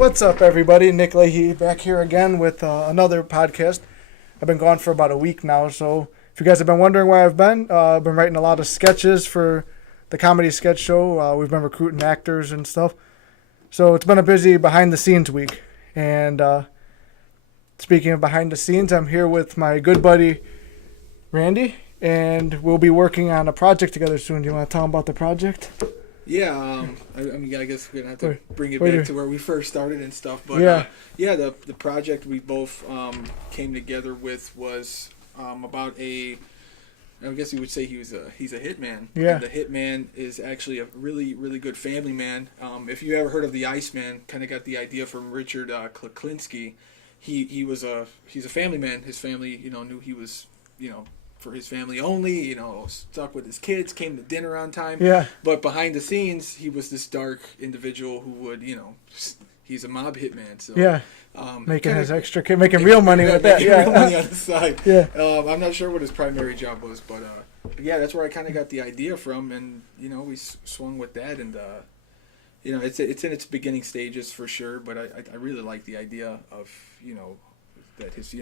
What's up, everybody? Nick Leahy back here again with another podcast. I've been gone for about a week now, so if you guys have been wondering where I've been writing a lot of sketches for the comedy sketch show. We've been recruiting actors and stuff. So it's been a busy behind-the-scenes week. And speaking of behind the scenes, I'm here with my good buddy, Randy, and we'll be working on a project together soon. Do you want to tell him about the project? Yeah, I guess we're going to have to bring it back to where we first started and stuff. But the project we both came together with was about I guess you would say he's a hitman. Yeah. And the hitman is actually a really, really good family man. If you ever heard of the Iceman, kind of got the idea from Richard Kuklinski. He's a family man. His family, knew he was, for his family only, stuck with his kids, came to dinner on time. Yeah. But behind the scenes, he was this dark individual who would, he's a mob hitman. So yeah. Making real money with that. Yeah. Real money on the side. Yeah. I'm not sure what his primary job was, but yeah, that's where I kind of got the idea from, and we swung with that, and it's in its beginning stages for sure, but I really like the idea of that his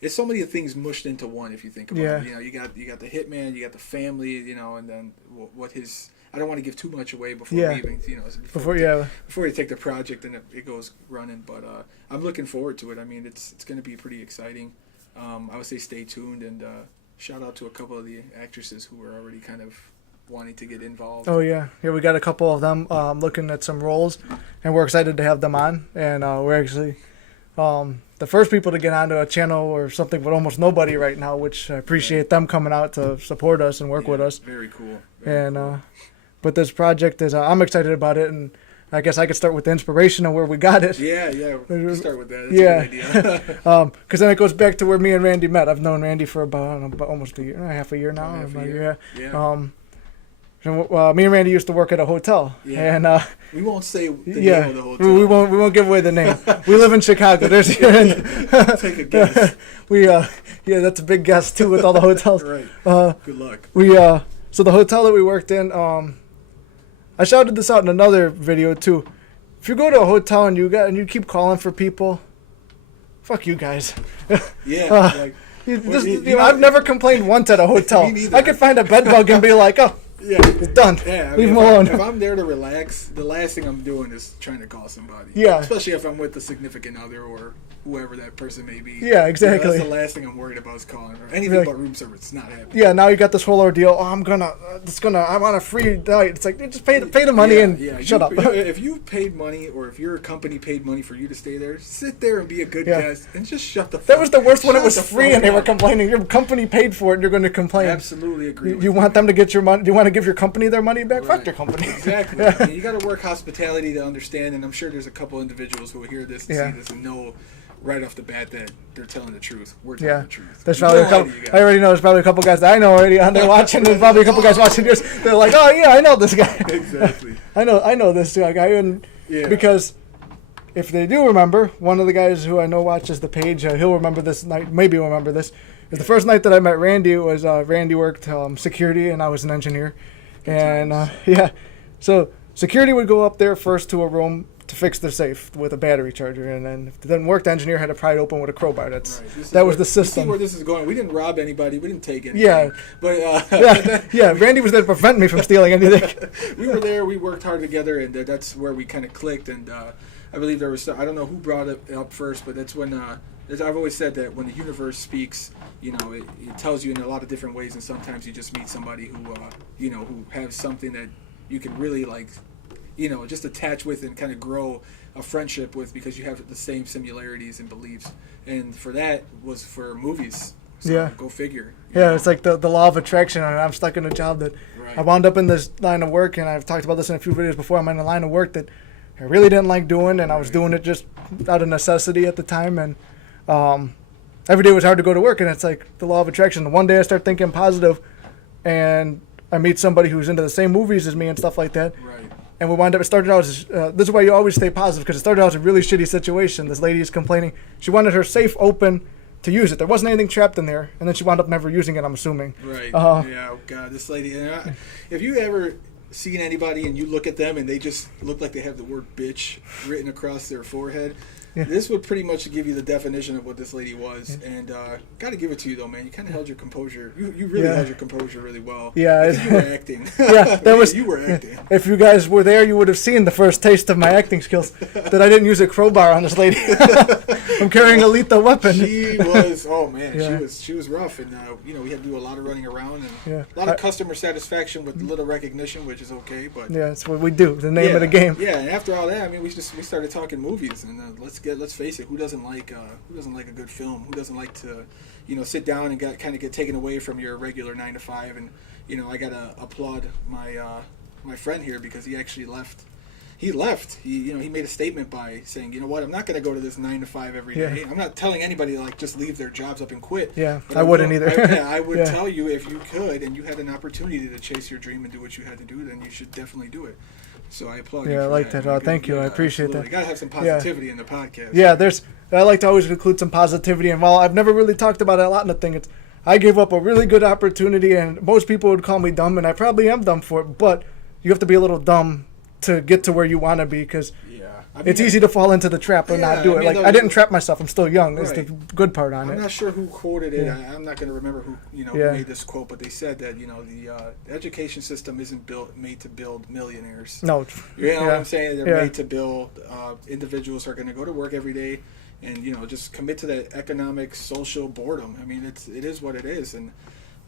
it's so many things mushed into one if you think about it. You got the hitman, you got the family, and then what his. I don't want to give too much away before we even before you take the project and it goes running, but I'm looking forward to it. I mean, it's going to be pretty exciting. I would say stay tuned, and shout out to a couple of the actresses who are already kind of wanting to get involved. Oh yeah, we got a couple of them looking at some roles, and we're excited to have them on. And we're actually the first people to get onto a channel or something with almost nobody right now, which I appreciate them coming out to support us and work with us. Very cool. But this project is I'm excited about it, and I guess I could start with the inspiration of where we got it. Yeah, we'll start with that. That's a good idea. Because then it goes back to where me and Randy met. I've known Randy for about almost half a year now. Me and Randy used to work at a hotel. Yeah. And we won't say the name of the hotel. We won't give away the name. We live in Chicago. There's take a guess. That's a big guess too with all the hotels. Right. Good luck. So the hotel that we worked in, I shouted this out in another video too. If you go to a hotel and you keep calling for people, fuck you guys. Yeah. I've never complained once at a hotel. Me neither. I could find a bed bug and be like, oh. Yeah, it's done. Yeah, leave them alone. If I'm there to relax, the last thing I'm doing is trying to call somebody. Yeah. Especially if I'm with a significant other or whoever that person may be. Yeah, exactly. That's the last thing I'm worried about is calling or anything but room service. It's not happening. Yeah, now you got this whole ordeal. Oh, I want a free night. It's like, just pay the money and shut up. If you paid money or if your company paid money for you to stay there, sit there and be a good guest and just shut the fuck up. That was the worst when it was free and they were complaining. Your company paid for it and you're going to complain. Absolutely agree. You want them to get your money? Do you want to give your company their money back? Right. Fuck your company. Exactly. I mean, you got to work hospitality to understand, and I'm sure there's a couple individuals who will hear this and see this and know right off the bat that they're telling the truth. We're telling the truth. There's probably a couple. I already know there's probably a couple guys that I know already on there watching. There's probably a couple guys watching yours. They're like, oh yeah, I know this guy. Exactly. I know this guy, and because if they do remember, one of the guys who I know watches the page, he'll remember this night. Maybe he'll remember this. The first night that I met Randy was Randy worked security and I was an engineer, and so security would go up there first to a room to fix the safe with a battery charger, and then if it didn't work, the engineer had to pry it open with a crowbar. That was the system. See where this is going. We didn't rob anybody. We didn't take anything. Yeah, but Randy was there to prevent me from stealing anything. We were there. We worked hard together, and that's where we kind of clicked. And I believe there was. I don't know who brought it up first, but that's when. I've always said that when the universe speaks, it tells you in a lot of different ways, and sometimes you just meet somebody who, who has something that you can really just attach with and kind of grow a friendship with because you have the same similarities and beliefs. And for that was for movies. So go figure. Yeah, it's like the law of attraction. And I'm stuck in a job that I wound up in this line of work, and I've talked about this in a few videos before. I'm in a line of work that I really didn't like doing, and I was doing it just out of necessity at the time. And every day was hard to go to work, and it's like the law of attraction. One day I start thinking positive, and I meet somebody who's into the same movies as me and stuff like that. Right. And we wind up, it started out as, this is why you always stay positive, because it started out as a really shitty situation. This lady is complaining. She wanted her safe open to use it. There wasn't anything trapped in there, and then she wound up never using it, I'm assuming. Right. Oh, God, this lady. If you ever seeing anybody and you look at them and they just look like they have the word bitch written across their forehead. Yeah. This would pretty much give you the definition of what this lady was. Yeah. And got to give it to you, though, man. You kind of held your composure. You really held your composure really well. Yeah. I think you were acting. Yeah, that was. You were acting. If you guys were there, you would have seen the first taste of my acting skills. That I didn't use a crowbar on this lady. I'm carrying a lethal weapon. She was, oh, man. She was rough. And, we had to do a lot of running around and a lot of customer satisfaction with little recognition, which is okay. But yeah, that's what we do. The name of the game. Yeah, and after all that, I mean, we started talking movies. And let's face it, who doesn't like a good film? Who doesn't like to, sit down and get taken away from your regular 9 to 5? And I gotta applaud my friend here because he actually left. He made a statement by saying, you know what, I'm not gonna go to this 9 to 5 every day. I'm not telling anybody to just leave their jobs up and quit. Yeah, I wouldn't either. I would tell you if you could and you had an opportunity to chase your dream and do what you had to do, then you should definitely do it. So I applaud you. Yeah, I like that. Thank you. I appreciate that. You gotta have some positivity in the podcast. Yeah, I like to always include some positivity. And while I've never really talked about it a lot in the thing, I gave up a really good opportunity, and most people would call me dumb, and I probably am dumb for it. But you have to be a little dumb to get to where you want to be, because it's easy to fall into the trap and not do it. I didn't trap myself. I'm still young. That's the good part on it. I'm not sure who quoted it. I'm not going to remember who made this quote, but they said that the education system isn't made to build millionaires. No, you know what I'm saying? They're made to build individuals who are going to go to work every day and just commit to that economic, social boredom. I mean, it is what it is, and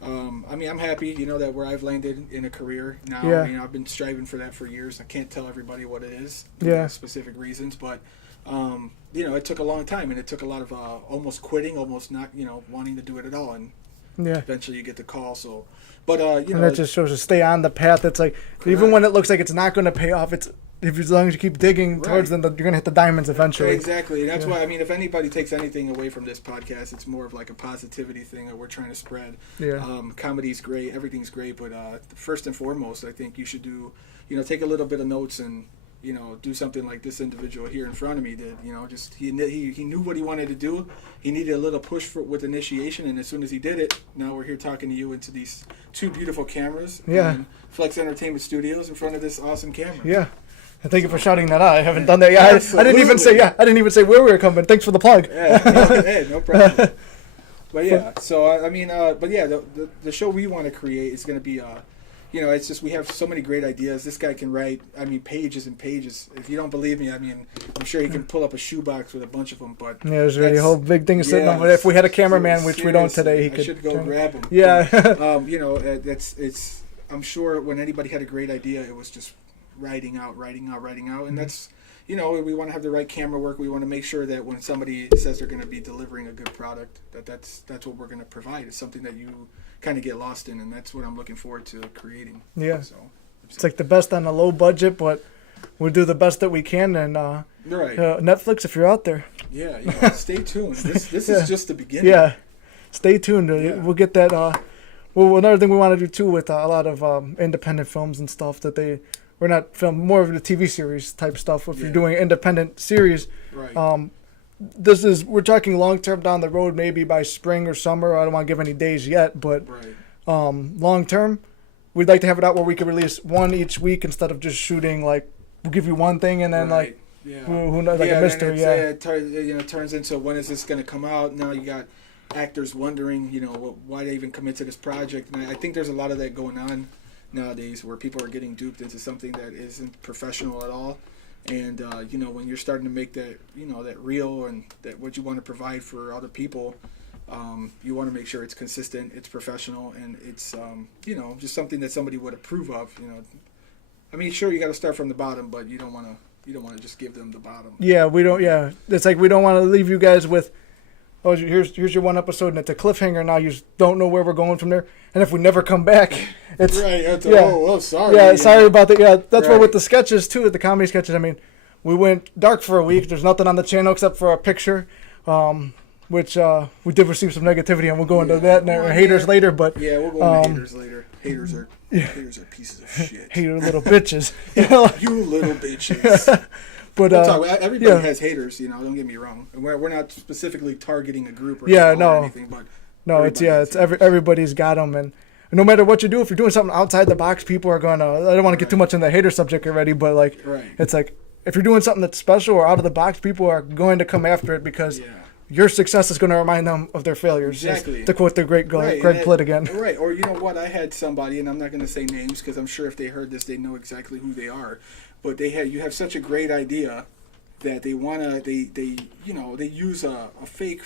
I'm happy, that where I've landed in a career now. Yeah. I've been striving for that for years. I can't tell everybody what it is, specific reasons, but it took a long time, and it took a lot of almost quitting, almost not, wanting to do it at all, and eventually you get the call. So, but and that just shows you stay on the path. It's like even when it looks like it's not going to pay off, as long as you keep digging towards them, you're going to hit the diamonds eventually. Exactly. That's why, if anybody takes anything away from this podcast, it's more of like a positivity thing that we're trying to spread. Yeah. Comedy's great. Everything's great. But first and foremost, I think you should do, take a little bit of notes and, do something like this individual here in front of me did. Just he knew what he wanted to do. He needed a little push with initiation. And as soon as he did it, now we're here talking to you into these two beautiful cameras. Yeah. And Flex Entertainment Studios in front of this awesome camera. Yeah. And thank you for shouting that out. I haven't done that yet. I didn't even say where we were coming. Thanks for the plug. Hey, no problem. But yeah, so the show we want to create is going to be, it's just we have so many great ideas. This guy can write, pages and pages. If you don't believe me, I'm sure he can pull up a shoebox with a bunch of them. But there's really a whole big thing sitting over there. If we had a cameraman, which we don't today, he could. I should go grab him. Yeah. But, I'm sure when anybody had a great idea, it was just writing out, and that's we want to have the right camera work. We want to make sure that when somebody says they're going to be delivering a good product, that's what we're going to provide. It's something that you kind of get lost in, and that's what I'm looking forward to creating. Yeah, so it's like the best on a low budget, but we'll do the best that we can. And Netflix, if you're out there, stay tuned. This is just the beginning. Yeah, stay tuned. We'll get that. Another thing we want to do too with a lot of independent films and stuff that we're not film more of the TV series type stuff. If you're doing an independent series, we're talking long term down the road, maybe by spring or summer. I don't want to give any days yet, but long term, we'd like to have it out where we could release one each week instead of just shooting we'll give you one thing and then who knows, a mystery. It turns into when is this going to come out? Now you got actors wondering, why they even commit to this project, and I think there's a lot of that going on nowadays where people are getting duped into something that isn't professional at all. And when you're starting to make that that real and that what you want to provide for other people, you want to make sure it's consistent, it's professional, and it's just something that somebody would approve of. Sure, you got to start from the bottom, but you don't want to just give them the bottom. We don't. It's like we don't want to leave you guys with, oh, here's your one episode and it's a cliffhanger. Now you just don't know where we're going from there. And if we never come back, it's sorry. Yeah, sorry about that. Yeah, that's why with the sketches too, the comedy sketches. We went dark for a week. There's nothing on the channel except for a picture, which we did receive some negativity, and we'll go into that and our haters later. But we'll go into haters later. Haters are pieces of shit. Hater little bitches. You little bitches. But everybody has haters, don't get me wrong. We're not specifically targeting a group or anything, but it's everybody's got them. And no matter what you do, if you're doing something outside the box, people are gonna. I don't want to get too much in the hater subject already, but like, it's like if you're doing something that's special or out of the box, people are going to come after it because your success is going to remind them of their failures. Exactly. To quote the great Greg Plitt again. Right. Or you know what? I had somebody, and I'm not going to say names because I'm sure if they heard this, they know exactly who they are. But you have such a great idea that they use a fake,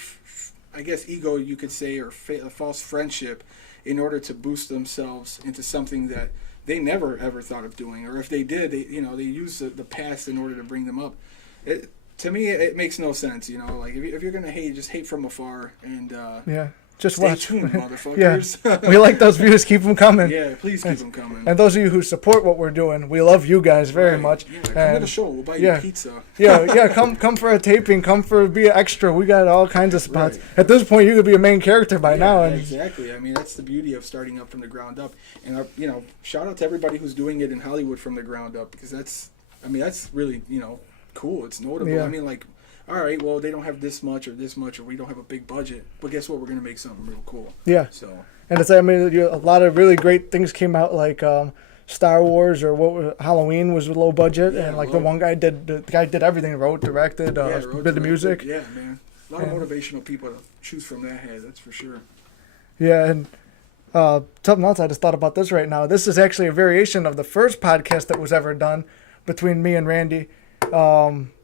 I guess, ego, you could say, or a false friendship in order to boost themselves into something that they never ever thought of doing, or if they did, they use the past in order to bring them up. To me, it makes no sense. Like if you're gonna hate, just hate from afar and just stay watch. tuned, motherfuckers. We like those views. Keep them coming. Yeah, please keep them coming. And those of you who support what we're doing, we love you guys very much. Yeah, come to the show. We'll buy you pizza. Come for a taping. Come be an extra. We got all kinds of spots. Right. At this point, you could be a main character by now. And exactly. I mean, that's the beauty of starting up from the ground up. And shout out to everybody who's doing it in Hollywood from the ground up, because that's really cool. It's notable. Yeah. I mean, like, all right, well, they don't have this much, or we don't have a big budget, but guess what? We're gonna make something real cool. Yeah. So. And it's a lot of really great things came out, like Star Wars or Halloween was low budget, and like the one guy did everything, wrote, directed, did the music. Yeah, man. A lot of motivational people to choose from that head. That's for sure. Yeah, and something else I just thought about this right now. This is actually a variation of the first podcast that was ever done between me and Randy.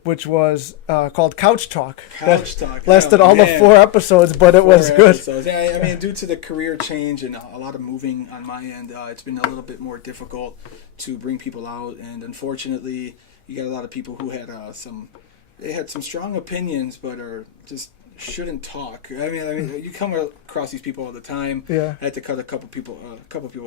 Which was called Couch Talk. Lasted all the 4 episodes, but it was good. Yeah, I mean, due to the career change and a lot of moving on my end, it's been a little bit more difficult to bring people out. And unfortunately, you got a lot of people who had some strong opinions, but are just shouldn't talk. I mean, you come across these people all the time. Yeah. I had to cut a couple people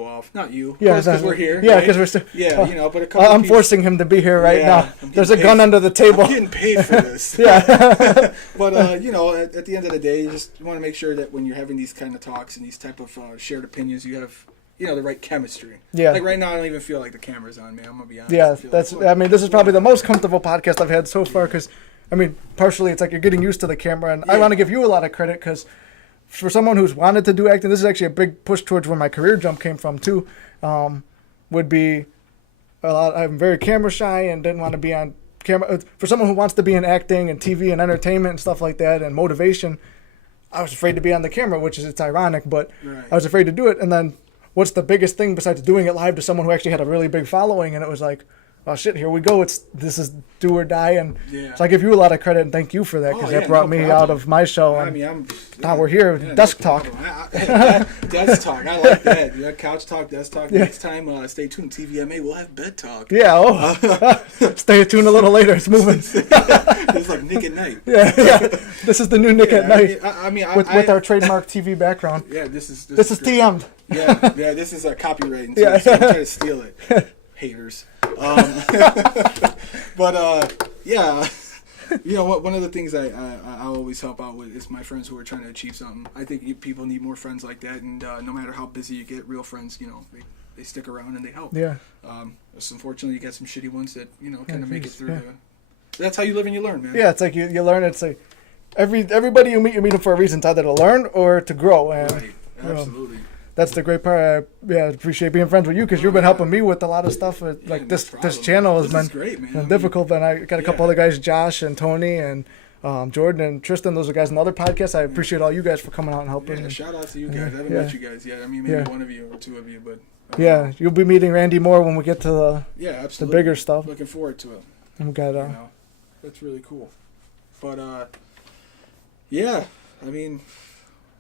off. Not you. Yeah, because we're here. Yeah, right? because we're still. Yeah, but a couple. I'm forcing him to be here right now. There's a gun under the table. I'm getting paid for this. Yeah. But at the end of the day, you want to make sure that when you're having these kind of talks and these type of shared opinions, you have the right chemistry. Yeah. Like right now, I don't even feel like the camera's on, man. I'm gonna be honest. Yeah, I mean, this is probably the most comfortable podcast I've had so far because. I mean, partially it's like you're getting used to the camera, and I want to give you a lot of credit because for someone who's wanted to do acting, this is actually a big push towards where my career jump came from too. Would be a lot. I'm very camera shy and didn't want to be on camera. For someone who wants to be in acting and TV and entertainment and stuff like that and motivation, I was afraid to be on the camera, which is it's ironic, but I was afraid to do it. And then what's the biggest thing besides doing it live to someone who actually had a really big following? And it was like, oh shit, here we go. This is do or die, and so I give you a lot of credit and thank you for that because that brought me out of my show. And now we're here, desk talk. Desk talk, I like that. Yeah, couch talk, desk talk. Next time, stay tuned. TVMA, we'll have bed talk. Yeah. Stay tuned a little later. It's moving. It's like Nick at Night. Yeah. This is the new Nick at Night. I mean, with our trademark TV background. Yeah, this is TM'd. Yeah, this is a copyright. So I'm trying to steal it. Haters. But one of the things I always help out with is my friends who are trying to achieve something. I think people need more friends like that, and no matter how busy you get, real friends, they stick around and they help. Yeah. So unfortunately, you get some shitty ones that kind of make it through. That's how you live and you learn, man. Yeah, it's like you learn. It's like everybody you meet them for a reason. It's either to learn or to grow. And, right. Absolutely. That's the great part. I appreciate being friends with you because you've been helping me with a lot of stuff. Like this channel has been great, man. Difficult. And I got a couple other guys, Josh and Tony and Jordan and Tristan. Those are guys in other podcasts. I appreciate all you guys for coming out and helping. Yeah, shout out to you guys. I haven't met you guys yet. I mean, maybe one of you or two of you, but. You'll be meeting Randy more when we get to the bigger stuff. Looking forward to it. And we got that's really cool. But I mean.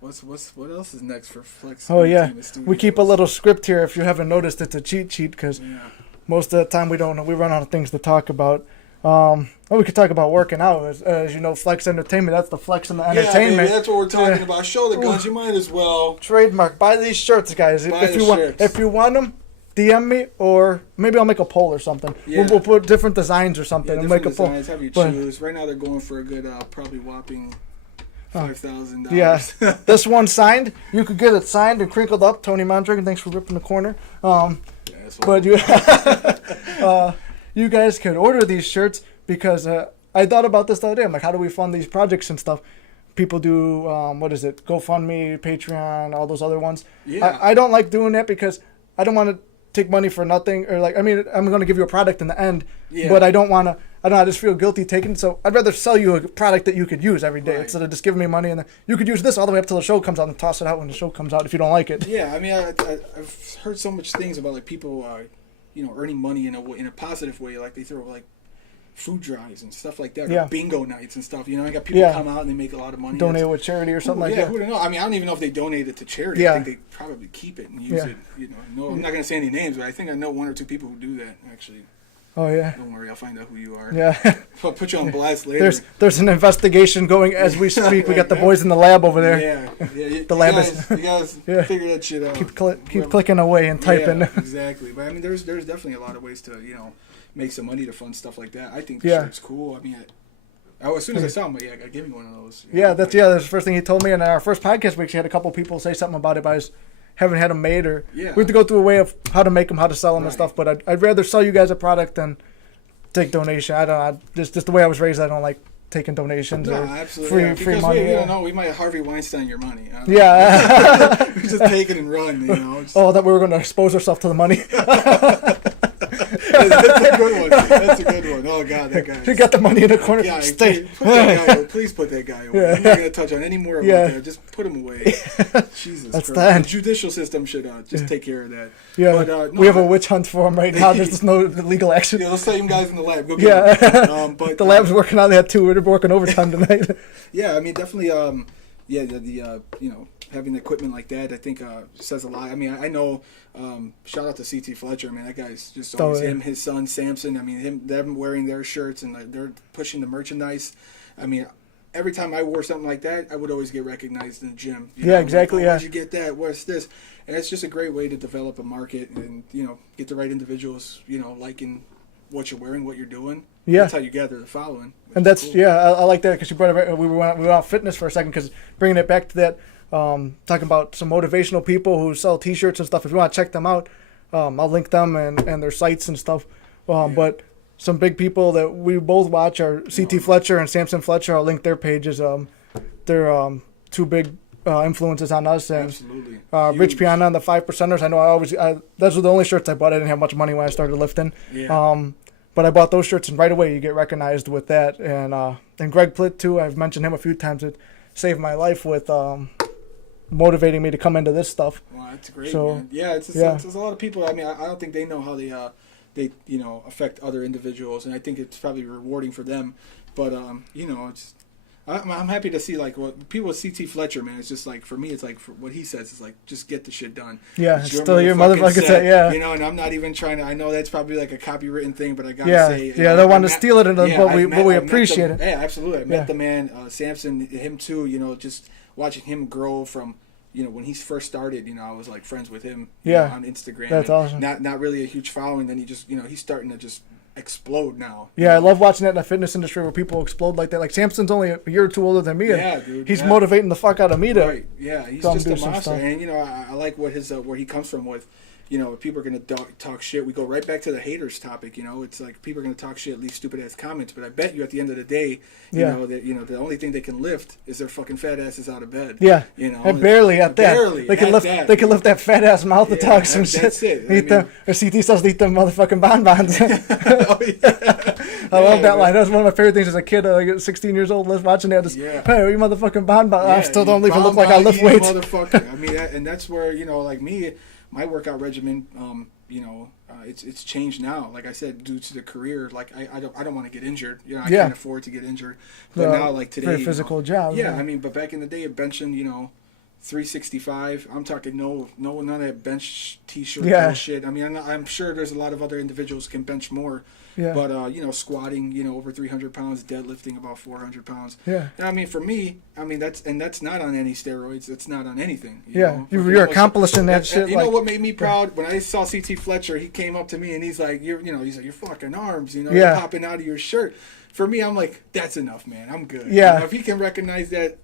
What else is next for Flex? Oh yeah, we keep a little script here. If you haven't noticed, it's a cheat sheet because most of the time we run out of things to talk about. We could talk about working out. As you know, Flex Entertainment. That's the Flex and the entertainment. Yeah, baby, that's what we're talking about. Show the guns. You might as well trademark. Buy these shirts, guys. If you want them, DM me or maybe I'll make a poll or something. Yeah. We'll put different designs or something and make a poll. Have you choose. Right now they're going for a good, probably whopping. $5,000. Yeah, this one signed. You could get it signed and crinkled up. Tony Mondragon, thanks for ripping the corner. But you guys could order these shirts because I thought about this the other day. I'm like, how do we fund these projects and stuff? people do what is it? GoFundMe, Patreon, all those other ones. Yeah. I don't like doing that because I don't want to take money for nothing, or like, I mean, I'm going to give you a product in the end, but I don't want to. I don't know, I just feel guilty taking it. So I'd rather sell you a product that you could use every day instead of just giving me money and then you could use this all the way up till the show comes out and toss it out when the show comes out if you don't like it. Yeah, I mean, I've heard so much things about like people, earning money in a positive way. Like they throw like food drives and stuff like that, or bingo nights and stuff. I got people come out and they make a lot of money. Donate with charity or something like that. Yeah, who don't know? I mean, I don't even know if they donate it to charity. I think they probably keep it and use it. No, I'm not gonna say any names, but I think I know one or two people who do that actually. Oh yeah. Don't worry, I'll find out who you are. Yeah. I'll put you on blast later. There's an investigation going as we speak. We got the boys in the lab over there. Yeah. The lab you guys figure that shit out. Keep clicking away and typing. Yeah, exactly. But I mean, there's definitely a lot of ways to make some money to fund stuff like that. I think the shirt's cool. I mean, as soon as I saw him, I give me one of those. That's the first thing he told me. And in our first podcast, we actually had a couple people say something about it, but I just haven't had them made, or we have to go through a way of how to make them, how to sell them and stuff. But I'd rather sell you guys a product than take donation. I don't know. Just the way I was raised, I don't like taking donations or free money. We don't know. We might Harvey Weinstein your money. We just take it and run. That we were going to expose ourselves to the money. That's a good one. That's a good one. Oh God, that guy. You got the money in the corner. Yeah, Stay. Please put that guy away. I'm not gonna touch on any more about that. Just put him away. Jesus That's Christ. the end. The judicial system should just take care of that. Yeah, but, we have a witch hunt for him right now. There's no legal action. Yeah, let's same guys in the lab. Go get him. But the lab's working on that too. We're working overtime tonight. Yeah, I mean, definitely. Having the equipment like that, I think says a lot. I mean, I know. Shout out to CT Fletcher. I mean, that guy's just always him, his son Samson. I mean, them wearing their shirts and they're pushing the merchandise. I mean, every time I wore something like that, I would always get recognized in the gym. Exactly. Where'd you get that? What's this? And it's just a great way to develop a market and get the right individuals. Liking what you're wearing, what you're doing. Yeah, that's how you gather the following. And that's I like that because you brought it. We went off fitness for a second because bringing it back to that. Talking about some motivational people who sell T-shirts and stuff. If you want to check them out, I'll link them and their sites and stuff. But some big people that we both watch are CT Fletcher and Samson Fletcher. I'll link their pages. They're two big influences on us. And absolutely. Rich Piana and the 5%ers. I know those were the only shirts I bought. I didn't have much money when I started lifting. Yeah. But I bought those shirts and right away you get recognized with that. And Greg Plitt too. I've mentioned him a few times. It saved my life with. Motivating me to come into this stuff. Well, that's great, man. Yeah, it's a lot of people. I mean, I don't think they know how they affect other individuals, and I think it's probably rewarding for them. But it's I'm happy to see like what people with CT Fletcher, man. It's just like for me, it's like for what he says is like just get the shit done. Yeah, it's still your motherfucking set. Yeah, and I'm not even trying to. I know that's probably like a copywritten thing, but I gotta say, they want to steal it, but we appreciate it. Yeah, absolutely. I met the man, Samson, him too. Just watching him grow from. When he first started, I was like friends with him on Instagram. That's awesome. Not really a huge following. Then he just, he's starting to just explode now. Yeah, I love watching that in the fitness industry where people explode like that. Like Samson's only a year or two older than me. Yeah, dude. He's motivating the fuck out of me to. Right. Yeah, he's just a monster. And I like what his where he comes from with. If people are going to talk shit, we go right back to the haters topic. It's like people are going to talk shit, leave stupid ass comments. But I bet you at the end of the day, that the only thing they can lift is their fucking fat asses out of bed. Yeah, and barely at that. Barely, they can lift. That. They can lift that fat ass mouth to talk some shit. That's it. Or CT says eat them motherfucking bonbons. Oh, yeah. I love that line. That was one of my favorite things as a kid. Like 16 years old, watching that. Just, hey, you motherfucking bonbons. I still don't even look like I lift weights. Motherfucker. I mean, and that's where like me, my workout regimen. It's changed now. Like I said, due to the career, like I don't want to get injured. I can't afford to get injured. But now, like today, very physical job. Yeah, I mean, but back in the day, benching, 365. I'm talking none of that bench t-shirt bullshit. I mean, I'm sure there's a lot of other individuals can bench more. Yeah. But squatting, over 300 pounds, deadlifting about 400 pounds. Yeah. I mean, for me, that's not on any steroids. It's not on anything. You're accomplishing that shit. You know what made me proud when I saw CT Fletcher? He came up to me and he's like, your fucking arms, they're popping out of your shirt. For me, I'm like, that's enough, man. I'm good. Yeah. If he can recognize that,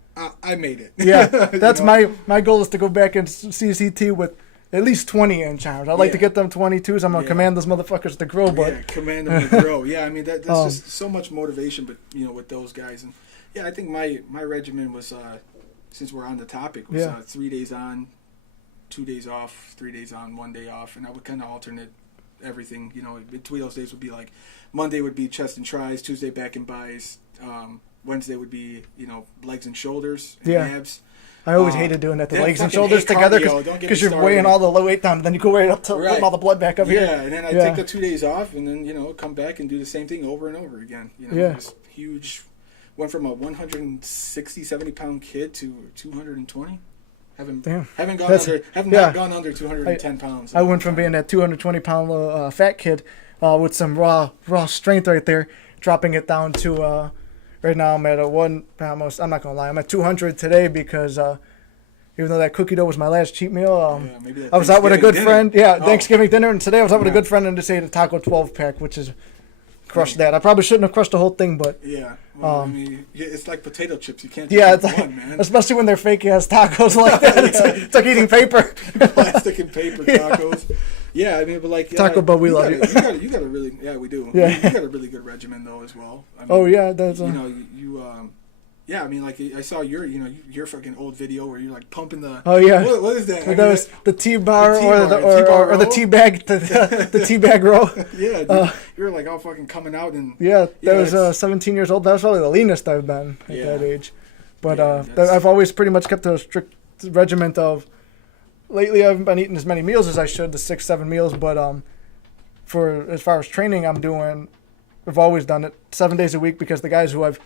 I made it. Yeah. That's my goal is to go back and see CT with at least 20-inch arms. I'd like to Yeah. get them 22s. I'm gonna command those motherfuckers to grow, but Yeah, command them to grow. Yeah, I mean that's just so much motivation, but with those guys, and yeah, I think my regimen was since we're on the topic was 3 days on, 2 days off, 3 days on, 1 day off, and I would kind of alternate everything. Between those days would be like Monday would be chest and tries, Tuesday back and buys, Wednesday would be legs and shoulders and abs. I always hated doing that, the then legs and fucking shoulders hate together, cardio. Don't get me because you're started. weighing all the weight down, and then you go right up to putting all the blood back up here. Yeah, and then I take the 2 days off, and then come back and do the same thing over and over again. This huge, went from a 160, 70-pound kid to 220. Haven't not gone under 210 pounds. I went from being that 220-pound fat kid with some raw strength right there, dropping it down to right now I'm at almost. I'm not gonna lie, I'm at 200 today because even though that cookie dough was my last cheat meal, I was out with a good friend. Yeah, Thanksgiving dinner, and today I was out with a good friend and just ate a taco 12-pack, which is crushed that. I probably shouldn't have crushed the whole thing, but it's like potato chips. You can't. It's like, one, man. Especially when they're fake ass tacos like that. It's like eating paper, plastic and paper tacos. Yeah, I mean, but like Taco Bell, we love you. You got a really, we do. Yeah. You got a really good regimen though as well. I mean, that's yeah, I mean, like I saw your fucking old video where you're like pumping the. Oh yeah. What is that? That was the T-bar or the T-bag, the T-bag row. Yeah, dude, you're like all fucking coming out and. Yeah, that was 17 years old. That was probably the leanest I've been at that age. But I've always pretty much kept a strict regiment of. Lately, I haven't been eating as many meals as I should, the 6-7 meals. But for as far as training, I've always done it 7 days a week because the guys who I've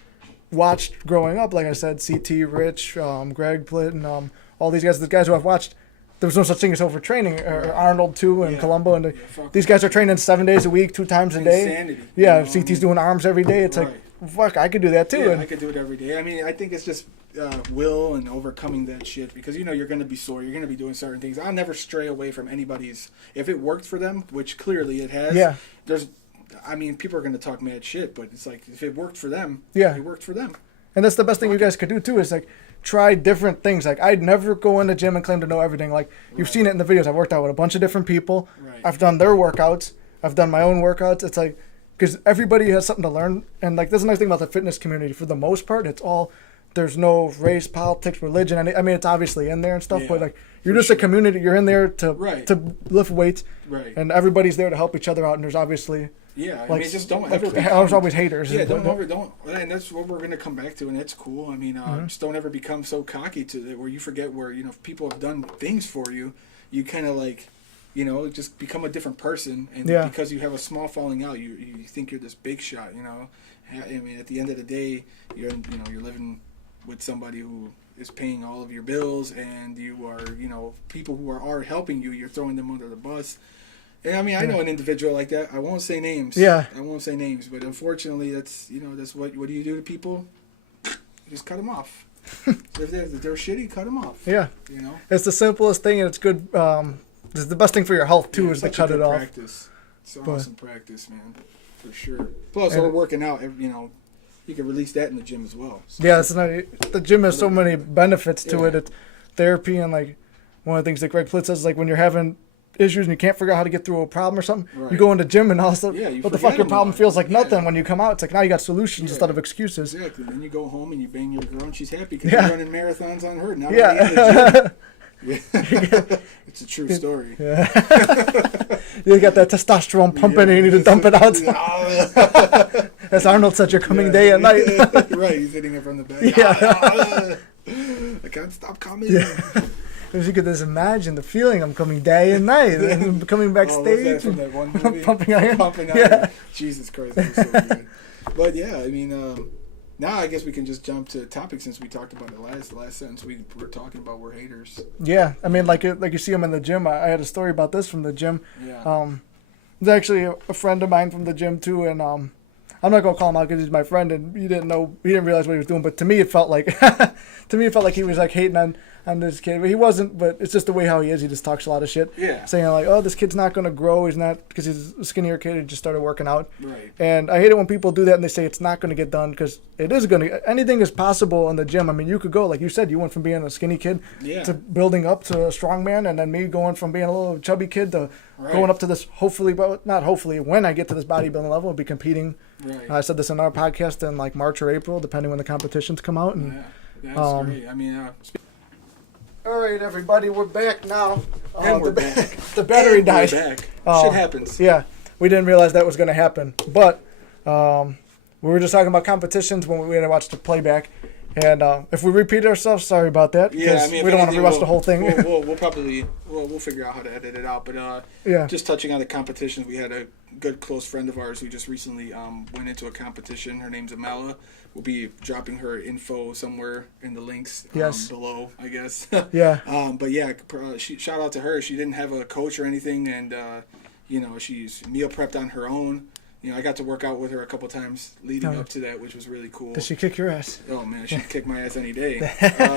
watched growing up, like I said, CT, Rich, Greg Plitt, and all these guys, the guys who I've watched, there was no such thing as overtraining. Or Arnold too, and Columbo, and these guys are training 7 days a week, 2 times a day. Insanity. Yeah, CT's doing arms every day. It's like, fuck, I could do that too. Yeah, I could do it every day. I mean, I think it's just will and overcoming that shit because you're going to be sore. You're going to be doing certain things. I'll never stray away from anybody's. If it worked for them, which clearly it has. Yeah. People are going to talk mad shit, but it's like if it worked for them, it worked for them. And that's the best thing you guys could do too is like try different things. Like I'd never go in the gym and claim to know everything. Like you've seen it in the videos. I've worked out with a bunch of different people. Right. I've done their workouts. I've done my own workouts. It's like because everybody has something to learn. And like that's the nice thing about the fitness community. For the most part, it's all there's no race, politics, religion. I mean, it's obviously in there and stuff, but like you're just a community. You're in there to lift weights, and everybody's there to help each other out. And there's obviously I mean, just don't ever. There's always haters. Yeah, don't, and that's what we're gonna come back to, and that's cool. I mean, just don't ever become so cocky to it where you forget where if people have done things for you, you kind of like. Just become a different person, and because you have a small falling out, you think you're this big shot. I mean, at the end of the day, you're living with somebody who is paying all of your bills, and you are people who are helping you. You're throwing them under the bus. And I mean, I know an individual like that. I won't say names. Yeah. I won't say names, but unfortunately, that's that's what do you do to people? You just cut them off. If they're shitty, cut them off. Yeah. It's the simplest thing, and it's good. It's the best thing for your health too, is to cut it off. Practice. It's awesome practice, man, for sure. Plus, we're working out. You can release that in the gym as well. So. Yeah, the gym has so many benefits to it. It's therapy, and like one of the things that Greg Plitt says is like when you're having issues and you can't figure out how to get through a problem or something, you go into the gym and also what the fuck your problem feels like nothing. When you come out, it's like now you got solutions instead of excuses. Exactly. Then you go home and you bang your girl and she's happy because you're running marathons on her. Not it's a true story. Yeah. You got that testosterone pumping and you need to dump it out. As Arnold said, you're coming day and night. Right, he's hitting it from the back. I can't stop coming. If you could just imagine the feeling, I'm coming day and night, and coming backstage, from that one movie? pumping iron. Yeah. Jesus Christ, that was so good. But yeah, I mean, now I guess we can just jump to the topic since we talked about it the last sentence we were talking about we're haters. Yeah, I mean, like you see them in the gym. I had a story about this from the gym. Yeah. There's actually a friend of mine from the gym too, and I'm not gonna call him out because he's my friend, and he didn't realize what he was doing. But to me, it felt like he was like hating on this kid. But he wasn't, but it's just the way how he is. He just talks a lot of shit. Yeah. Saying like, oh, this kid's not going to grow. He's not, because he's a skinnier kid. He just started working out. Right. And I hate it when people do that and they say it's not going to get done, because it is going to. Anything is possible in the gym. I mean, you could go, like you said, you went from being a skinny kid to building up to a strong man, and then me going from being a little chubby kid to going up to this, hopefully, but not hopefully, when I get to this bodybuilding level, I'll be competing. Right. I said this in our podcast in like March or April, depending when the competitions come out. And that's great. I mean, all right, everybody, we're back now. And we're back. The battery died. We're back. Shit happens. Yeah, we didn't realize that was going to happen. But we were just talking about competitions when we had to watch the playback. And if we repeat ourselves, sorry about that. Yeah, I mean, we don't want to rewatch the whole thing. We'll probably figure out how to edit it out. But just touching on the competitions, we had a good close friend of ours who just recently went into a competition. Her name's Amala. We'll be dropping her info somewhere in the links below, I guess. Yeah. But yeah, shout out to her. She didn't have a coach or anything, and she's meal prepped on her own. I got to work out with her a couple times leading up to that, which was really cool. Did she kick your ass? Oh man, she'd kick my ass any day.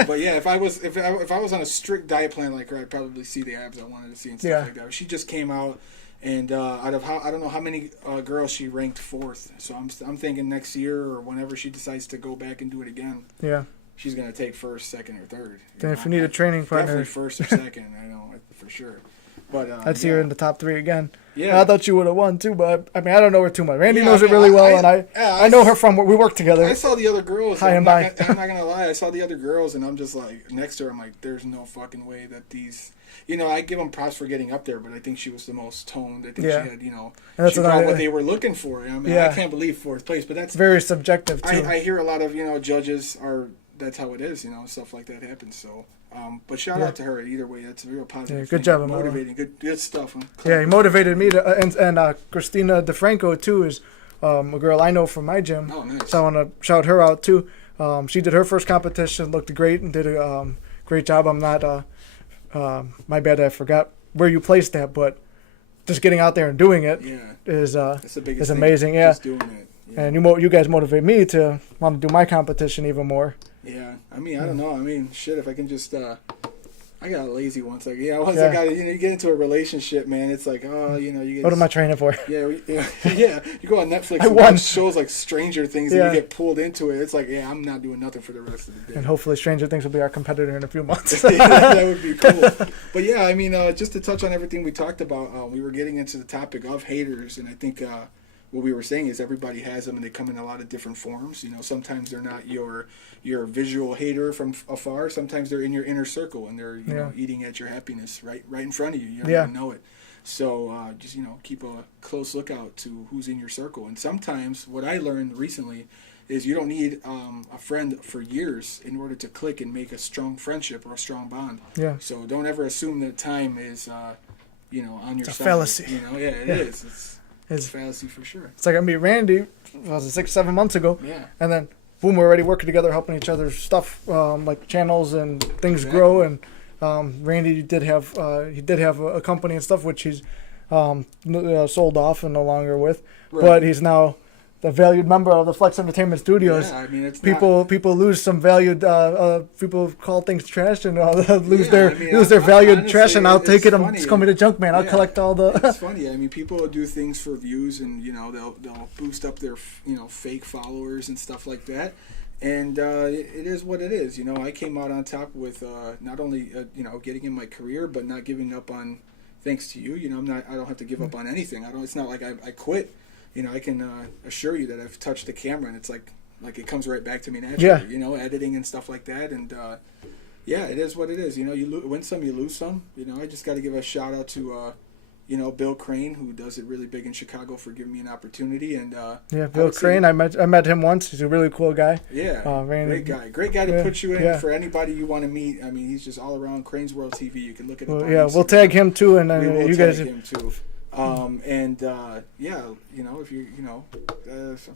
But yeah, if I was on a strict diet plan like her, I'd probably see the abs I wanted to see and stuff like that. She just came out, and I don't know how many girls she ranked 4th. So I'm thinking next year or whenever she decides to go back and do it again. Yeah. She's gonna take 1st, 2nd, or 3rd. Then if you need a training partner, definitely 1st or 2nd. I know for sure. But I'd see her in the top 3 again. Yeah, I thought she would have won too, but I mean, I don't know her too much. Randy knows her really well, and I know her from we work together. I saw the other girls. Hi and bye. I'm not gonna lie. I saw the other girls, and I'm just like next to her. I'm like, there's no fucking way that these. I give them props for getting up there, but I think she was the most toned. I think she had, she got what they were looking for. I mean, I can't believe 4th place, but that's very subjective too. I hear a lot of judges are. That's how it is. Stuff like that happens. So. But shout out to her either way. That's a real positive. Yeah, good job, motivating. Good stuff. Yeah, he motivated me to, and Christina DeFranco too is a girl I know from my gym. Oh, nice. So I want to shout her out too. She did her first competition, looked great, and did a great job. I'm not my bad, I forgot where you placed that, but just getting out there and doing it is amazing. Yeah, just doing it. Yeah. And you guys motivate me to want to do my competition even more. Yeah, I mean, I don't know. I mean, shit, if I can just, I got lazy once. Like, I got, you get into a relationship, man. It's like, you get. What am I training for? Yeah. You go on Netflix and watch shows like Stranger Things, and you get pulled into it. It's like, I'm not doing nothing for the rest of the day. And hopefully, Stranger Things will be our competitor in a few months. That would be cool. But yeah, I mean, just to touch on everything we talked about, we were getting into the topic of haters, and I think. What we were saying is everybody has them, and they come in a lot of different forms. Sometimes they're not your visual hater from afar. Sometimes they're in your inner circle, and they're eating at your happiness right in front of you. You don't even know it. So just keep a close lookout to who's in your circle. And sometimes what I learned recently is you don't need a friend for years in order to click and make a strong friendship or a strong bond. Yeah. So don't ever assume that time is on your side. It's a fallacy. It is. It's fallacy for sure. It's like I meet Randy, was it 6-7 months ago? Yeah. And then, boom, we're already working together, helping each other's stuff, like channels and things grow. And Randy did have a company and stuff which he's sold off and no longer with, but he's now the valued member of the Flex Entertainment Studios. Yeah, I mean, it's people lose some valued. People call things trash and lose their valued honestly, trash, and I'll take it. Just call me the junk man. I'll collect all the. It's funny. I mean, people do things for views, and they'll boost up their fake followers and stuff like that. And it is what it is. I came out on top with not only getting in my career, but not giving up on. Thanks to you, I don't have to give up on anything. It's not like I quit. I can assure you that I've touched the camera, and it's like it comes right back to me naturally. Yeah. Editing and stuff like that, and it is what it is. You win some, you lose some. I just got to give a shout out to Bill Crane, who does it really big in Chicago, for giving me an opportunity. And Bill Crane, I met him once. He's a really cool guy. Yeah, great guy to put you in for anybody you want to meet. I mean, he's just all around Crane's World TV. You can look at it. We'll tag him too, and you guys. Him too. If I'm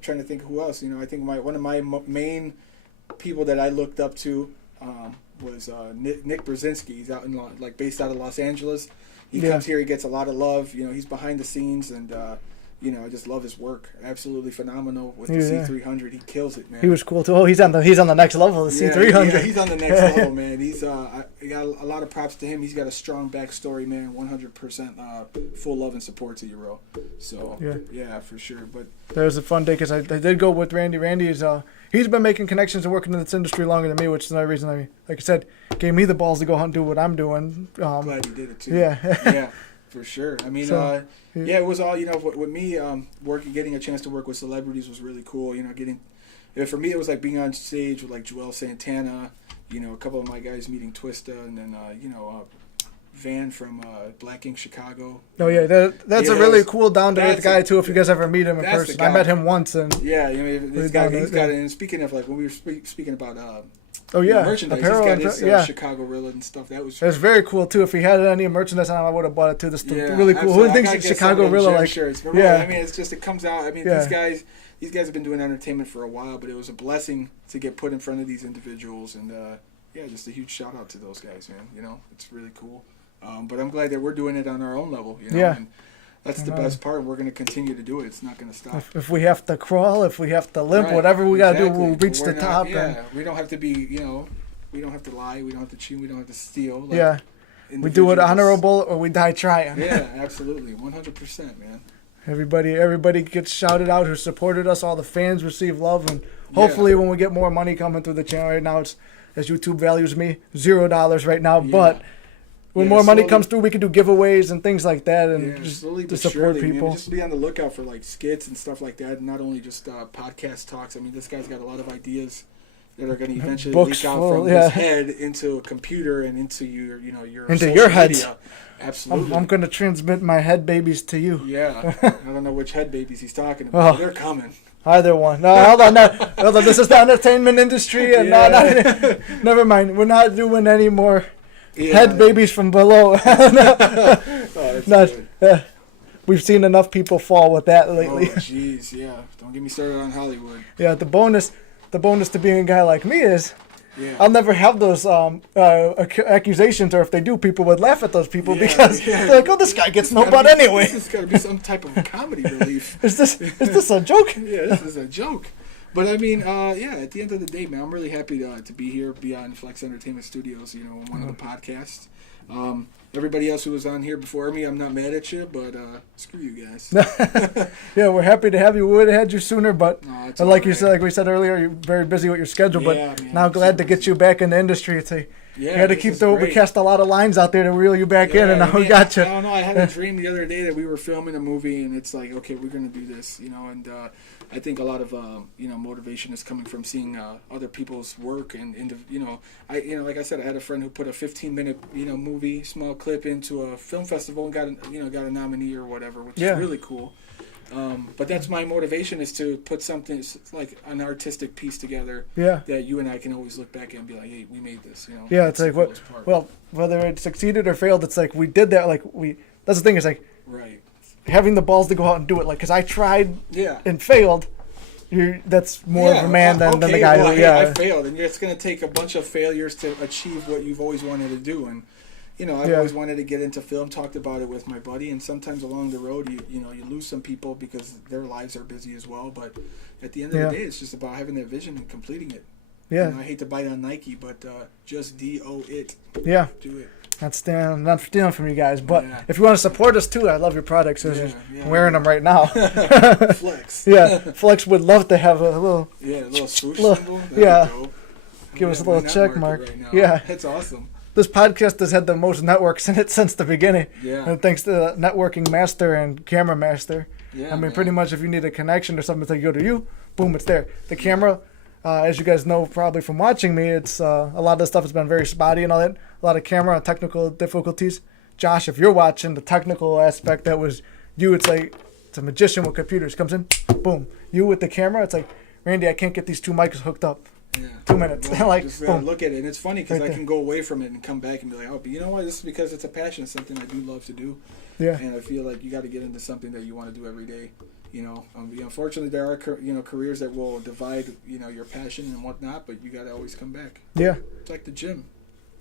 trying to think who else. I think one of my main people that I looked up to was Nick Brzezinski. He's out based out of Los Angeles. He comes here, he gets a lot of love. He's behind the scenes, and I just love his work. Absolutely phenomenal with the C300. He kills it, man. He was cool too. Oh, he's on the next level. The C300. Yeah, he's on the next level, man. He's I got a lot of props to him. He's got a strong backstory, man. 100% full love and support to you, bro. So yeah, for sure. But that was a fun day because I did go with Randy. Randy is he's been making connections and working in this industry longer than me, which is another reason like I said, gave me the balls to go out and do what I'm doing. Glad you did it too. Yeah. Yeah. For sure. I mean, it was all, with me, getting a chance to work with celebrities was really cool. For me, it was like being on stage with like Joel Santana, a couple of my guys meeting Twista, and then, Van from Black Ink Chicago. Oh, yeah. That's a really cool, down-to-earth guy, too, if you guys ever meet him in person. I met him once. And he's got it. And speaking of, like, when we were speaking about... merchandise. Apparel, he's got his Chicago Rilla and stuff. That was very cool too. If he had any merchandise on, I would have bought it too. This is really cool. Who thinks Chicago Rilla like? Shirts. But really, I mean, it's just it comes out. I mean, these guys have been doing entertainment for a while, but it was a blessing to get put in front of these individuals, and just a huge shout out to those guys, man. It's really cool. But I'm glad that we're doing it on our own level. And that's the best part. We're going to continue to do it. It's not going to stop. If we have to crawl, if we have to limp, whatever we got to do, we'll reach the top. Yeah, we don't have to be, we don't have to lie. We don't have to cheat. We don't have to steal. We do it honorable or we die trying. Yeah, absolutely. 100%, man. Everybody gets shouted out who supported us. All the fans receive love. And hopefully when we get more money coming through the channel right now, it's, as YouTube values me, $0 right now. Yeah. But when more money comes through, we can do giveaways and things like that, and just to support people. Man, just be on the lookout for like skits and stuff like that, and not only just podcast talks. I mean, this guy's got a lot of ideas that are going to eventually leak out from his head into a computer and into your into your heads. Absolutely. I'm going to transmit my head babies to you. Yeah, I don't know which head babies he's talking about. They're coming. Either one. No, hold on. This is the entertainment industry, and never mind. We're not doing any more. Head babies from below. We've seen enough people fall with that lately. Oh, jeez, yeah. Don't get me started on Hollywood. Yeah, the bonus to being a guy like me is I'll never have those accusations, or if they do, people would laugh at those people because they're like, "Oh, this guy gets no butt anyway." This has got to be some type of comedy relief. Is this a joke? Yeah, this is a joke. But I mean, at the end of the day, man, I'm really happy to be here, be on Flex Entertainment Studios, on one of the podcasts. Everybody else who was on here before me, I'm not mad at you, but screw you guys. Yeah, we're happy to have you. We would have had you sooner, but like you said, like we said earlier, you're very busy with your schedule. But man, now glad to get you back in the industry. We had to keep we cast a lot of lines out there to reel you back in, and now we got you. I don't know. I had a dream the other day that we were filming a movie, and it's like, okay, we're gonna do this, and I think a lot of motivation is coming from seeing other people's work, and like I said, I had a friend who put a 15-minute movie, small clip into a film festival and got a nominee or whatever, which is really cool. But that's my motivation, is to put something like an artistic piece together that you and I can always look back and be like, hey, we made this. Yeah, it's like whether it succeeded or failed, it's like we did that. Like that's the thing, is like having the balls to go out and do it. Like, because I tried and failed. That's more of a man than the guy who I failed, and it's going to take a bunch of failures to achieve what you've always wanted to do. And I've always wanted to get into film, talked about it with my buddy, and sometimes along the road you lose some people because their lives are busy as well. But at the end of the day, it's just about having that vision and completing it. Yeah. I hate to bite on Nike, but just do it. Yeah. Do it. Not stealing from you guys, but if you want to support us too, I love your products. I'm wearing them right now. Flex. Flex would love to have a little. Yeah, a little swoosh symbol. Give us a little check mark. Right, that's awesome. This podcast has had the most networks in it since the beginning. Yeah. And thanks to the networking master and camera master. Yeah. I mean, pretty much if you need a connection or something, it's like, go to you, boom, it's there. The camera, as you guys know probably from watching me, it's a lot of the stuff has been very spotty and all that. A lot of camera and technical difficulties. Josh, if you're watching the technical aspect, that was you. It's like it's a magician with computers. Comes in, boom. You with the camera, it's like, Randy, I can't get these two mics hooked up. Yeah. 2 minutes. Like, just look at it, and it's funny because I can go away from it and come back and be like, oh, but you know what? This is because it's a passion, something I do love to do. Yeah. And I feel like you got to get into something that you want to do every day. Unfortunately, there are careers that will divide your passion and whatnot, but you got to always come back. Yeah. It's like the gym.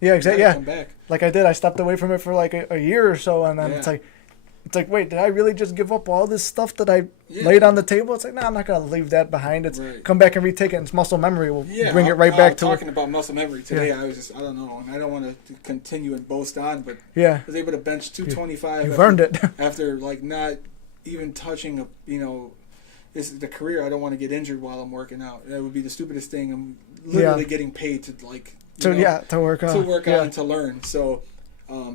Yeah, exactly. Yeah. Come back. Like I did. I stepped away from it for like a year or so, and then it's it's like, wait, did I really just give up all this stuff that I Yeah. laid on the table? It's like, no, I'm not gonna leave that behind. It's Right. come back and retake it. And it's muscle memory. We'll bring it right I'm back to talking it. about muscle memory today. Yeah. I don't know, and I don't want to continue and boast on, but Yeah, I was able to bench 225. you've earned it. After like not even touching this is the career. I don't want to get injured while I'm working out. That would be the stupidest thing. I'm literally getting paid to like to work out. to work out and to learn. So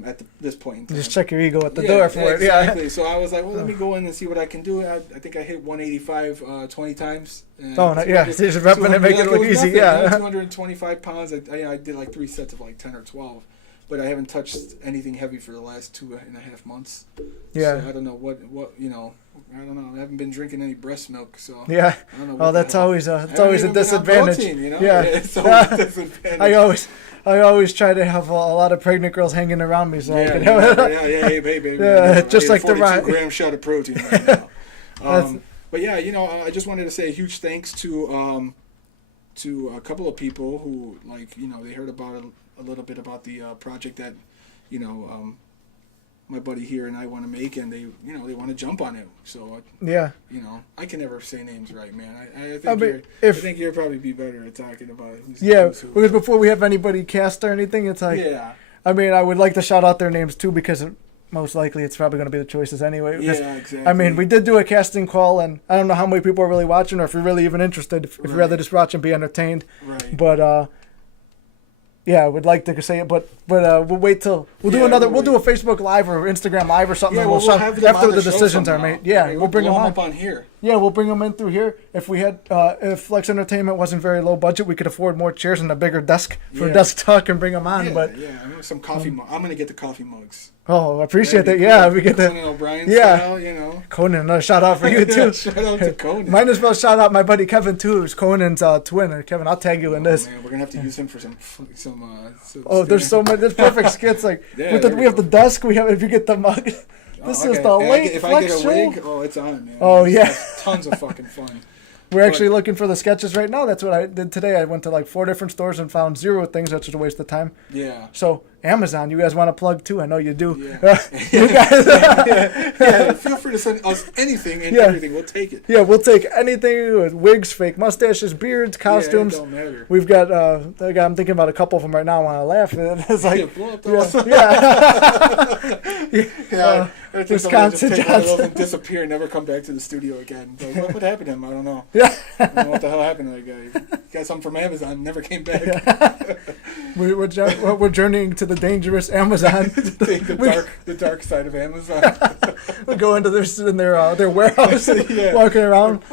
at this point in time, Just check your ego at the door for it. Yeah. Exactly. So I was like, well, let me go in and see what I can do. I think I hit 185 20 times. And Oh, yeah. Just repping it, make it look easy. Nothing, Yeah. 225 pounds. I did like 3 sets of like 10 or 12. But I haven't touched anything heavy for the last 2.5 months. Yeah. So I don't know what I don't know. I haven't been drinking any breast milk, so Yeah. I don't know. Oh, that's always a even been on disadvantage. protein, Yeah. It's always a disadvantage. I always try to have a lot of pregnant girls hanging around me, so I can have hey, baby. Yeah, just like the 42 gram shot of protein right now. But yeah, I just wanted to say a huge thanks to a couple of people who they heard about a little bit about the project that my buddy here and I want to make, and they want to jump on it. So yeah. I can never say names right, man. I think you'll probably be better at talking about who's who. Because before we have anybody cast or anything, it's like I mean, I would like to shout out their names too, because most likely it's probably going to be the choices anyway. Yeah, exactly. I mean, we did do a casting call, and I don't know how many people are really watching, or if you're really even interested. If you'd rather just watch and be entertained. Right. But yeah, I would like to say it, but we'll wait till we'll do a Facebook Live or Instagram Live or something. Yeah, and we'll have them after on the show decisions somehow. are made. Yeah, we'll bring them blow on. up on here. Yeah, we'll bring them in through here. If we had, if Flex Entertainment wasn't very low budget, we could afford more chairs and a bigger desk for desk talk and bring them on. Yeah, I want some coffee. I'm gonna get the coffee mugs. Oh, I appreciate that. Cool. Yeah, we get that. Conan O'Brien Yeah. style, Conan, another shout out for you too. Shout out to Conan. Might as well shout out my buddy Kevin too, who's Conan's twin. Kevin, I'll tag you in this. Man, we're gonna have to use him for some. There's so many. There's perfect skits. Like we have the desk. We have if you get the mug. This is the late If Flex I get a show. wig, it's on, man. Oh yeah, tons of fucking fun. We're actually looking for the sketches right now. That's what I did today. I went to like 4 different stores and found 0 things. That's just a waste of time. Yeah. So Amazon, you guys want to plug too? I know you do. Yeah. You guys. Yeah. Feel free to send us anything and everything. We'll take it. Yeah, we'll take anything with wigs, fake mustaches, beards, costumes. Yeah, it don't matter. We've got. I'm thinking about a couple of them right now. I want to laugh. It's like, blow up those. Wisconsin Johnson and disappear and never come back to the studio again. Like, what happened to him? I don't know. Yeah. I don't know what the hell happened to that guy. He got something from Amazon, never came back. We're journeying to the dangerous Amazon. the dark side of Amazon. We go into their warehouse, walking around.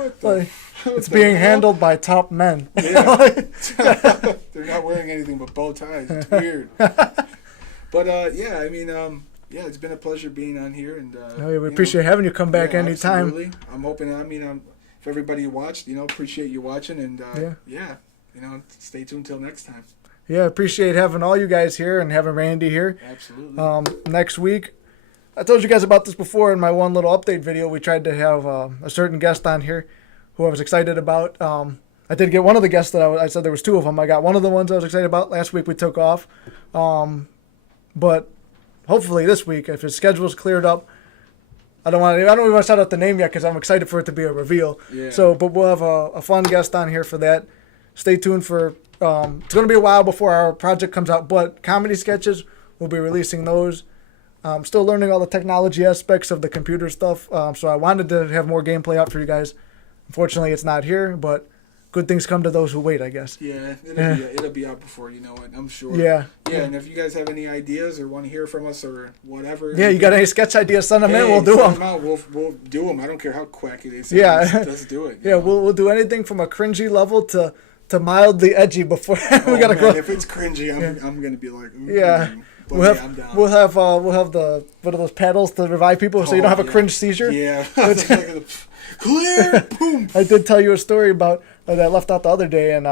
It's being handled by top men. Yeah. They're not wearing anything but bow ties. It's weird. But I mean, it's been a pleasure being on here, and we appreciate having you come back anytime. Absolutely. I'm hoping. I mean, if everybody watched, appreciate you watching, and stay tuned till next time. Yeah, appreciate having all you guys here and having Randy here. Absolutely. Next week, I told you guys about this before in my one little update video. We tried to have a certain guest on here who I was excited about. I did get one of the guests that I said there was 2 of them. I got one of the ones I was excited about. Last week we took off. But hopefully this week, if his schedule's cleared up, I don't even want to shout out the name yet because I'm excited for it to be a reveal. Yeah. But we'll have a fun guest on here for that. Stay tuned for. It's going to be a while before our project comes out, but comedy sketches, we'll be releasing those. I'm still learning all the technology aspects of the computer stuff, so I wanted to have more gameplay out for you guys. Unfortunately, it's not here, but good things come to those who wait, I guess. Yeah, it'll be out before you know it, I'm sure. Yeah. Yeah, and if you guys have any ideas or want to hear from us or whatever. Yeah, you got any sketch ideas, send them in, we'll do them. We'll do them. I don't care how quacky they sound. Yeah. Let's do it. Yeah, we'll do anything from a cringy level to mildly edgy before we gotta go. If it's cringy, I'm gonna be like, I'm down. We'll have the what are those paddles to revive people so you don't have a cringe seizure. Yeah. Clear. Boom. I did tell you a story about that I left out the other day, and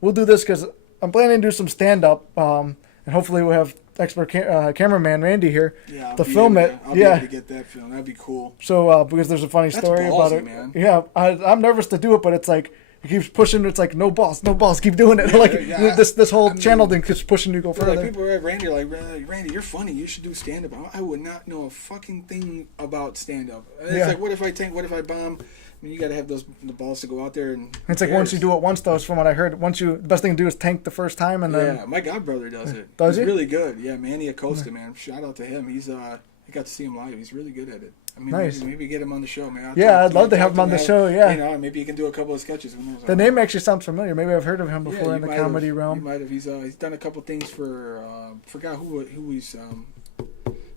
we'll do this because I'm planning to do some stand up, and hopefully we'll have expert cameraman Randy here to film it. I'll be able to get that film. That'd be cool. So because there's a funny story about it. Man. Yeah, I'm nervous to do it, but it's like, He keeps pushing. It's like no balls, keep doing it. Yeah, like yeah. this whole I mean, channel thing keeps pushing you to go further. Like people are at Randy like, Randy, you're funny. You should do stand up. I would not know a fucking thing about stand up. It's like, what if I tank? What if I bomb? I mean, you got to have the balls to go out there and. It's like once you do it once, though. From what I heard, the best thing to do is tank the first time, and then. Yeah, my godbrother does it. Does He's he? really good. Yeah, Manny Acosta, man. Shout out to him. He's I got to see him live. He's really good at it. I mean, Nice. maybe get him on the show, man. I'd love to have him on the show. Yeah. You know, maybe he can do a couple of sketches. Who knows? The name actually sounds familiar. Maybe I've heard of him before in the comedy realm. He might have. He's done a couple things for. Forgot who he's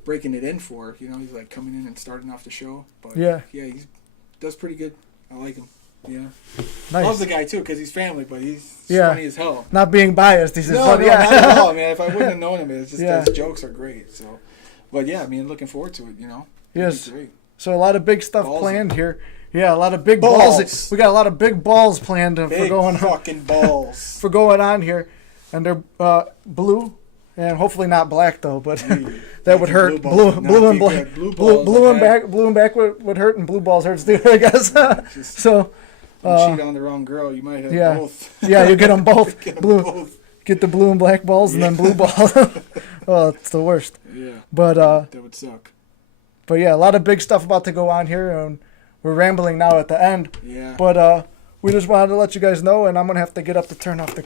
breaking it in for. You know, he's like coming in and starting off the show. But yeah, he does pretty good. I like him. Yeah, nice. Loves the guy too because he's family, but he's funny as hell. Not being biased, he's just funny. No, not at all, man. If I wouldn't have known him, it's just his jokes are great. So, but yeah, I mean, looking forward to it. You know. Yes. Great. So a lot of big stuff Ballsy. planned here. Yeah, a lot of big balls. We got a lot of big balls planned for going fucking balls for going on here, and they're blue. And hopefully not black though, but that would hurt. Blue and black. Blue and back would hurt, and blue balls hurts too, I guess. So. Cheat on the wrong girl, you might have both. Yeah, you get them both. Get the blue and black balls, and then blue balls. Oh, it's the worst. Yeah. But that would suck. But yeah, a lot of big stuff about to go on here, and we're rambling now at the end. Yeah. But we just wanted to let you guys know, and I'm gonna have to get up to turn off the